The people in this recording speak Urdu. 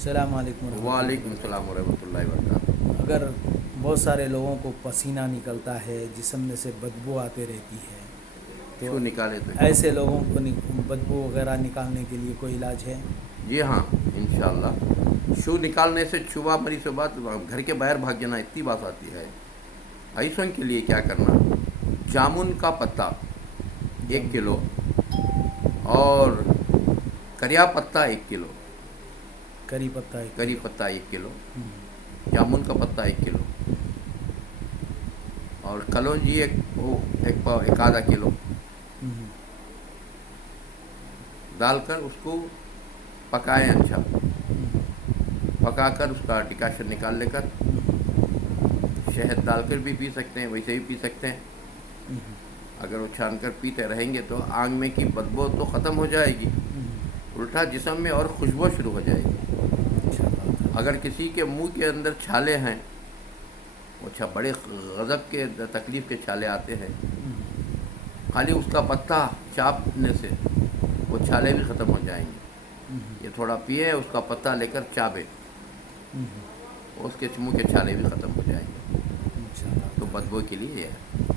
السلام علیکم ورحمۃ وعلیکم اللہ السلام ورحمۃ اللہ وبرکاتہ۔ اگر بہت سارے لوگوں کو پسینہ نکلتا ہے، جسم میں سے بدبو آتے رہتی ہے، تو شو نکالے تو ایسے لوگوں کو بدبو وغیرہ نکالنے کے لیے کوئی علاج ہے؟ جی ہاں، انشاءاللہ شو نکالنے سے چھوا مری سے بات گھر کے باہر بھاگ جانا اتنی بات آتی ہے۔ ایسوں کے لیے کیا کرنا، جامن کا پتا 1 کلو اور کریا پتا 1 کلو، کری پتہ 1 کلو۔ کری پتا 1 کلو، جامن کا پتا 1 کلو اور کلونجی ایک آدھا کلو ڈال کر اس کو پکائیں، اچھا پکا کر اس کا ڈکاشن نکال لے کر شہد ڈال کر بھی پی سکتے ہیں، ویسے بھی پی سکتے ہیں۔ اگر وہ چھان کر پیتے رہیں گے تو آنگ میں کی بدبو تو ختم ہو جائے گی، الٹا جسم میں اور خوشبو شروع ہو جائے گی۔ اگر کسی کے منہ کے اندر چھالے ہیں، اچھا بڑے غضب کے تکلیف کے چھالے آتے ہیں، خالی اس کا پتا چاپنے سے وہ چھالے بھی ختم ہو جائیں گے۔ یہ تھوڑا پیے، اس کا پتا لے کر چابے، اس کے منہ کے چھالے بھی ختم ہو جائیں گے۔ تو بدبو کے لیے یہ ہے۔